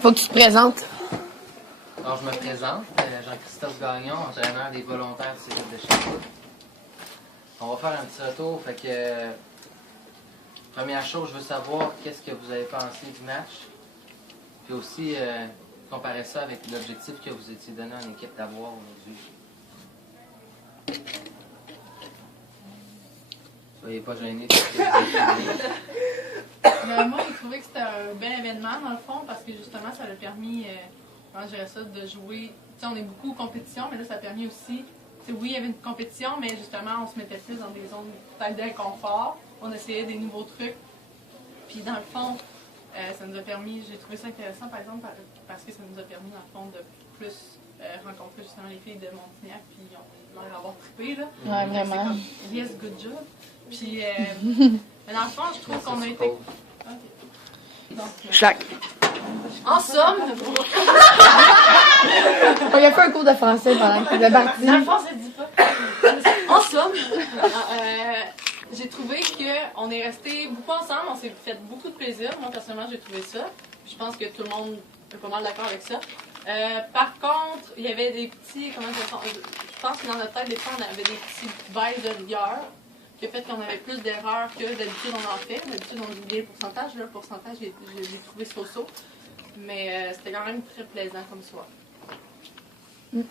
Faut que tu te présentes. Alors, je me présente, Jean-Christophe Gagnon, entraîneur des volontaires du Cégep de Sherbrooke. On va faire un petit retour, fait que... première chose, je veux savoir qu'est-ce que vous avez pensé du match. Puis aussi, comparer ça avec l'objectif que vous étiez donné en équipe d'avoir aujourd'hui. Soyez pas gênés. Moi, j'ai trouvé que c'était un bel événement, dans le fond, parce que justement, ça a permis, comment je dirais ça, de jouer. Tu sais, on est beaucoup en compétition, mais là, ça a permis aussi. Tu sais, oui, il y avait une compétition, mais justement, on se mettait plus dans des zones peut-être d'inconfort. On essayait des nouveaux trucs. Puis, dans le fond, ça nous a permis, j'ai trouvé ça intéressant, par exemple, parce que ça nous a permis, dans le fond, de plus rencontrer justement les filles de Montignac, puis on va avoir trippé, là. Ouais, vraiment. Comme, yes, good job. Puis, mais dans le fond, je trouve qu'on a été. Okay. Donc, Chaque. en somme, On a fait un cours de français pendant qu'il était parti. dans le fond, ça ne dit pas. En somme, j'ai trouvé qu'on est resté beaucoup ensemble, on s'est fait beaucoup de plaisir. Moi, personnellement, j'ai trouvé ça. Je pense que tout le monde est pas mal d'accord avec ça. Par contre, il y avait des petits, comment dire, je pense que dans notre tête, des fois, on avait des petits bails de rigueur qui a fait qu'on avait plus d'erreurs que d'habitude on en fait. D'habitude, on dit le pourcentage. Là, le pourcentage, j'ai trouvé so-so. Mais c'était quand même très plaisant comme soir. Moi,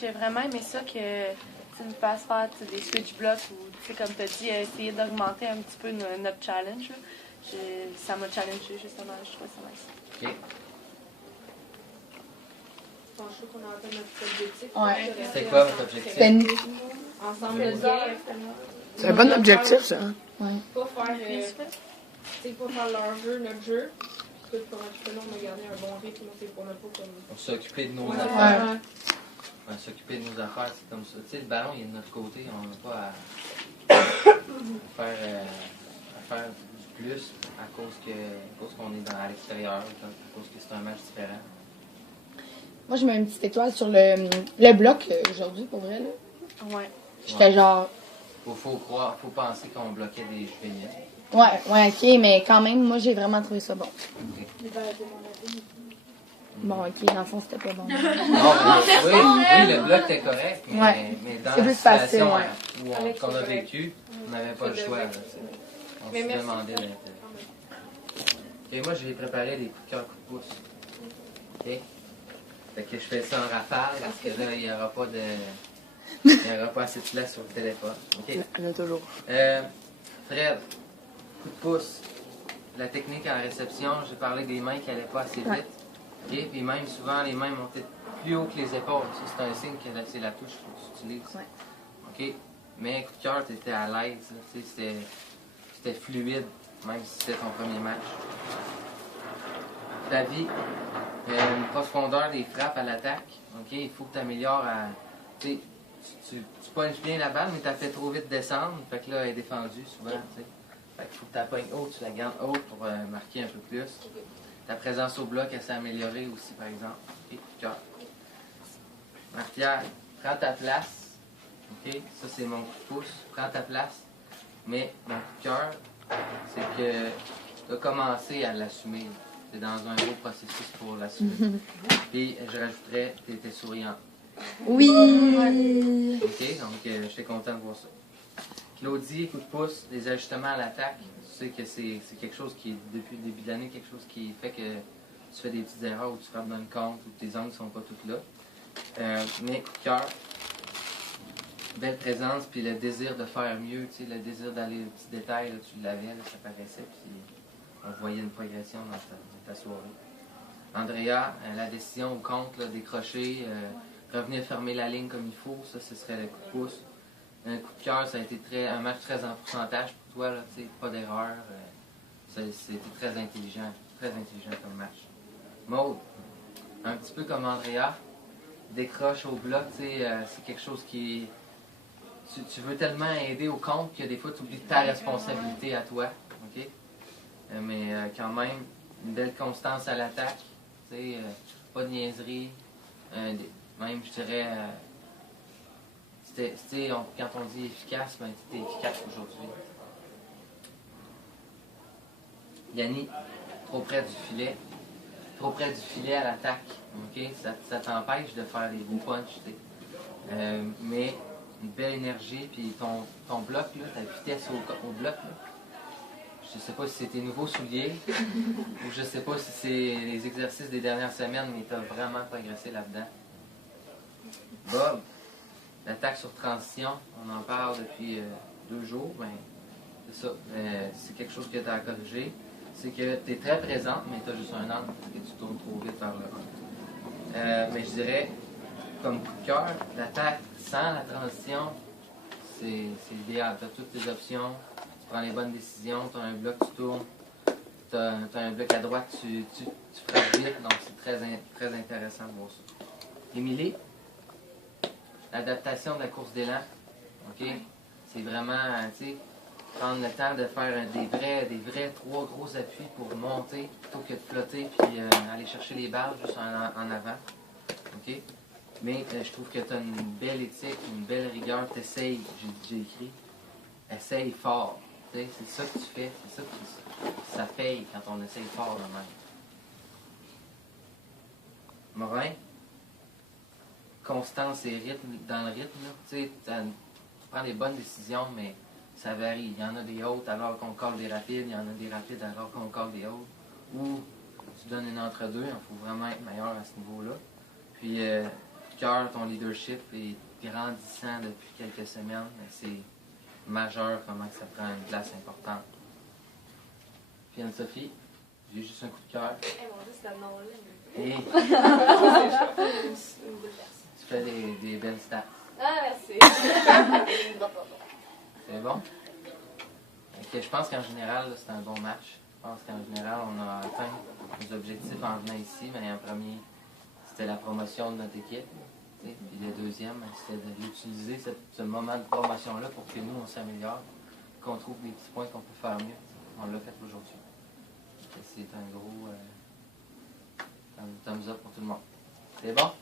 j'ai vraiment aimé ça que tu nous fasses faire des switch blocks ou, comme tu as dit, essayer d'augmenter un petit peu notre challenge. Ça m'a challengé, justement. Je trouvais ça nice. OK. Je pense qu'on a atteint notre objectif. Ouais. C'était quoi votre objectif? Ensemble, C'est un bon objectif, ça. Ouais. pas faire, pas faire leur jeu, notre jeu. Puis tout pendant tout le long, on a gardé un bon rythme. On n'a pas comme. On s'occuper de nos Ouais. affaires. Ouais. On s'occuper de nos affaires, c'est comme ça. Tu sais, le ballon, il est de notre côté. On n'a pas à faire du plus à cause qu'on est à l'extérieur, à cause que c'est un match différent. Moi, je mets une petite étoile sur le bloc aujourd'hui, pour vrai. Là. Ouais. J'étais genre... Faut penser qu'on bloquait des juvéniles. Ouais, ok, mais quand même, moi, j'ai vraiment trouvé ça bon. Okay. Bon, ok, dans le fond, c'était pas bon. Non, oui, le bloc était correct, mais, Ouais. mais dans C'est la plus facile, situation ouais. qu'on a vécu, on n'avait pas le choix. Là, on Mais se merci. demandait d'être. Et moi, j'ai préparé des coups de cœur, coups de pouce. OK? Fait que je fais ça en rafale parce que là, il n'y aura pas de. Il n'y aura pas assez de place sur le téléphone. OK? Elle a toujours. Fred, coup de pouce. La technique en réception, j'ai parlé des mains qui n'allaient pas assez vite. Ouais. OK? Puis même souvent, les mains montaient plus haut que les épaules. Ça, c'est un signe que c'est la touche que tu utilises. Ouais. OK? Mais coup de cœur, tu étais à l'aise. Tu sais, c'était fluide, même si c'était ton premier match. Ta vie, une profondeur des frappes à l'attaque. OK? Il faut que tu améliores à. Tu sais, tu punches bien la balle, mais tu as fait trop vite descendre. Fait que là, elle est défendue souvent. Tu sais. Fait qu'il faut que tu la pognes haute, tu la gardes haute pour marquer un peu plus. Ta présence au bloc, elle s'est améliorée aussi, par exemple. OK? Coup de cœur. Marc-Pierre, prends ta place. OK? Ça, c'est mon coup de pouce. Prends ta place. Mais mon coup de cœur, c'est que tu as commencé à l'assumer. Tu es dans un gros processus pour l'assumer. Puis, je rajouterais, tu étais souriant. Oui! OK? Donc, j'étais content de voir ça. Claudie, coup de pouce, les ajustements à l'attaque. Tu sais que c'est quelque chose qui est, depuis le début de l'année, quelque chose qui fait que tu fais des petites erreurs ou tu frappes dans le compte ou tes angles ne sont pas toutes là. Mais coup de cœur, belle présence, puis le désir de faire mieux, tu sais, le désir d'aller aux petits détails, là, tu l'avais, là, ça paraissait, puis on voyait une progression dans ta soirée. Andrea, la décision au compte, là, décrocher, revenir fermer la ligne comme il faut, ça, ce serait le coup de pouce. Un coup de cœur, ça a été un match très en pourcentage pour toi, là, tu sais, pas d'erreur, c'était très intelligent comme match. Maud, un petit peu comme Andrea, décroche au bloc, tu sais, c'est quelque chose qui... Tu veux tellement aider au compte que des fois, tu oublies ta responsabilité à toi, OK? Mais quand même, une belle constance à l'attaque, tu sais, pas de niaiserie, même, je dirais, quand on dit efficace, ben, tu étais efficace aujourd'hui. Yannick, trop près du filet. trop près du filet à l'attaque. Okay? Ça t'empêche de faire les beaux punchs. Mais une belle énergie, puis ton bloc, là, ta vitesse au bloc, là, je sais pas si c'est tes nouveaux souliers ou je sais pas si c'est les exercices des dernières semaines, mais tu as vraiment progressé là-dedans. Bob, l'attaque sur transition, on en parle depuis 2 jours, ben, c'est ça. C'est quelque chose que tu as à corriger. C'est que tu es très présente, mais tu as juste un angle parce que tu tournes trop vite vers le 1. Mais je dirais, comme coup de cœur, l'attaque sans la transition, c'est idéal. Tu as toutes tes options, tu prends les bonnes décisions, tu as un bloc, tu tournes, tu as un bloc à droite, tu frappes vite, donc c'est très intéressant de voir ça. Émilie, l'adaptation de la course d'élan, ok? C'est vraiment, tu sais, prendre le temps de faire des vrais 3 gros appuis pour monter plutôt que de flotter puis aller chercher les balles juste en avant. OK? Mais je trouve que tu as une belle éthique, une belle rigueur. T'essayes, j'ai écrit, essaye fort. C'est ça que tu fais, c'est ça que ça paye quand on essaye fort de même. Morin, constance et rythme dans le rythme, tu prends des bonnes décisions, mais ça varie. Il y en a des hautes alors qu'on colle des rapides, il y en a des rapides alors qu'on colle des hautes. Ou tu donnes une entre-deux, il faut vraiment être meilleur à ce niveau-là. Puis, cœur, ton leadership est grandissant depuis quelques semaines, mais c'est majeur comment que ça prend une place importante. Puis Anne-Sophie, j'ai juste un coup de cœur. Et tu fais des belles stats. Ah, merci. C'est bon? Okay, je pense qu'en général, c'est un bon match. Je pense qu'en général, on a atteint nos objectifs en venant ici. Mais en premier, c'était la promotion de notre équipe. Puis le deuxième, c'était d'utiliser ce moment de promotion-là pour que nous, on s'améliore, qu'on trouve des petits points qu'on peut faire mieux. On l'a fait aujourd'hui. C'est un gros thumbs up pour tout le monde. C'est bon?